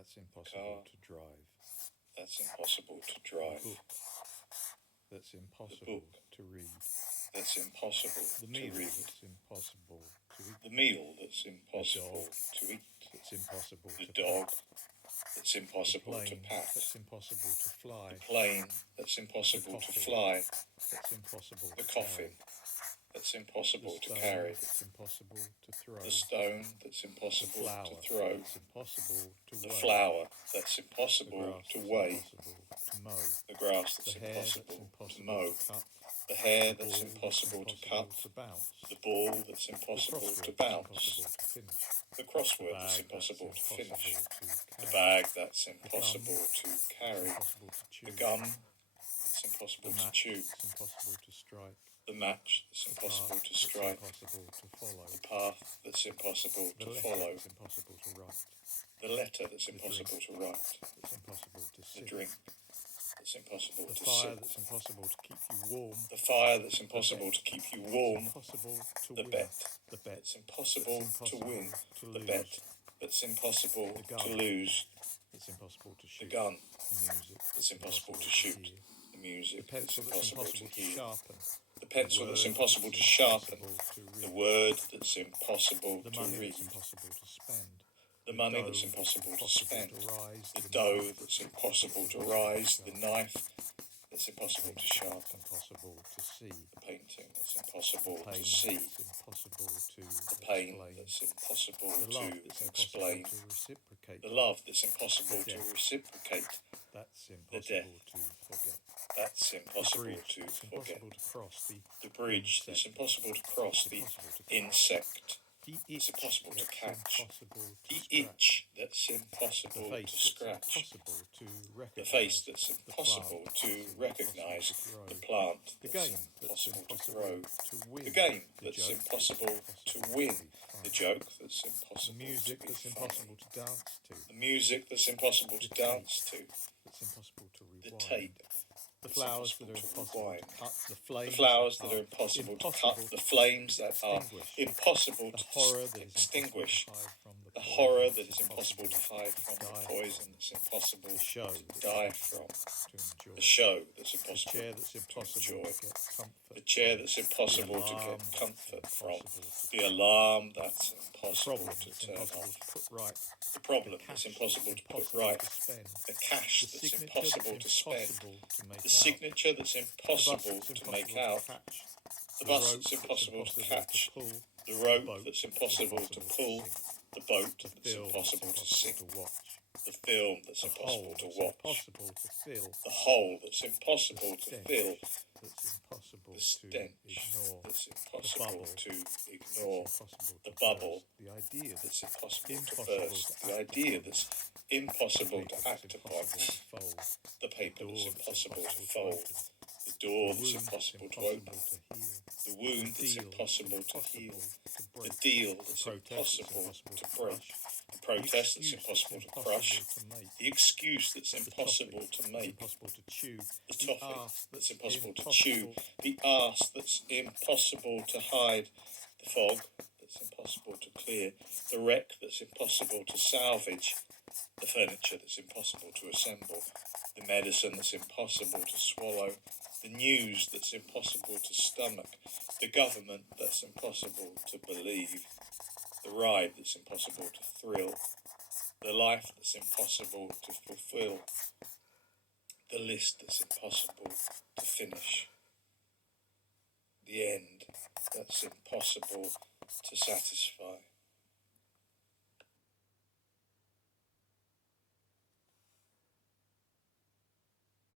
That's car. impossible to drive. That's impossible to The drive. book. That's impossible book. to read. That's impossible The to meal read. that's impossible to eat. The meal that's impossible to eat. That's impossible The to dog pat. that's The impossible to plane pat. that's impossible to fly. The plane that's impossible to coffin fly. That's impossible The to coffin carry. that's The impossible to stone carry. that's impossible to throw. The stone that's The impossible flower to throw. that's impossible to The weigh. flower that's The impossible grass to that's weigh. impossible to mow. The grass The that's hair that's impossible to impossible mow. to cut. The hair The that's ball impossible to cut. to bounce. The ball that's The impossible crossword to that's bounce. impossible to finish. The The crossword that's bag impossible to finish. to The carry. bag that's The gum impossible to that's carry. impossible to chew. The gum that's The impossible to match chew. that's impossible to strike. The match that's The impossible path to that's strike. impossible to follow. The path that's impossible The to letter follow. that's impossible to write. The letter that's The impossible drink to write. that's impossible to The sip. drink that's impossible The to fire sip. that's impossible to keep you warm. The fire that's impossible to keep you warm. Impossible to The win. bet The bet that's impossible to win. to The lose. bet that's impossible The gun. to lose. It's impossible to The shoot. gun The music that's impossible to shoot. hear. The The music that's pencil that's impossible to impossible to hear. sharpen. The pencil The that's word impossible to that's sharpen. impossible to The read. word that's impossible The to money read. that's impossible to spend. The The money dough that's impossible to spend. to rise. The The dough knife that's impossible to impossible rise. to The sharpen. knife that's impossible to sharpen. Impossible to see. The painting that's impossible The to pain see. that's impossible to The pain explain. that's impossible The to love that's explain. impossible to reciprocate. The love that's impossible The to death reciprocate. That's The death impossible to forget. that's The impossible bridge to that's forget. impossible to cross. The bridge that's insect impossible to cross. The impossible to catch. insect The it's itch impossible to that's catch. impossible to The scratch. itch that's The impossible face to that's scratch. impossible to The recognize. face that's The impossible plant to that's recognize. impossible The to grow. plant The that's game that's impossible to impossible grow. to win. The game The that's joke impossible to impossible win. be fun. The joke that's The impossible to music be that's funny. impossible to dance to. The music that's impossible to The dance to. That's impossible to The rewind. tape The that's flowers that are impossible to impossible rewind. to cut. The The flames flowers that that are impossible to cut. impossible The flames that are extinguish. impossible The to horror that is extinguish. impossible to hide from. The horror that is impossible to hide from. die The poison that's impossible The show to that's die from. to enjoy. The show that's The impossible chair that's to impossible enjoy. to get comfort. The chair from. that's impossible to alarm get that's comfort from. impossible to The turn alarm that's The impossible problem to that's turn impossible off. to put right. The problem The that's cash impossible to put impossible right. to spend. The cash The that's signature impossible that's to spend. impossible to make The out. signature that's The bus impossible that's to make impossible out. to catch. The The bus rope that's impossible to catch. pull. The The rope boat that's impossible to pull. sink. The boat The that's film impossible to sink. to watch. The film that's The impossible hole to that's watch. impossible to fill. The hole that's impossible The to stench fill. that's impossible The to stench ignore. that's The impossible bubble to that's ignore. impossible The to bubble burst. The idea that's impossible to impossible burst. to The act idea upon. that's The impossible paper to that's act upon. impossible to fold. The paper The that's door impossible to open. fold. The door The that's wound impossible to impossible open. to heal. The wound The that's deal impossible to heal. to The break. deal The that's protest impossible that's to impossible break. crush. The protest that's The excuse impossible to crush. to make. The excuse that's The impossible toffee to that's make. impossible to chew. The The toffee arse that's impossible to chew. The arse that's impossible to hide. The fog that's impossible to clear. The wreck that's impossible to salvage. The furniture that's impossible to assemble. The medicine that's impossible to swallow. The news that's impossible to stomach. The government that's impossible to believe. The ride that's impossible to thrill. The life that's impossible to fulfill. The list that's impossible to finish. The end that's impossible to satisfy.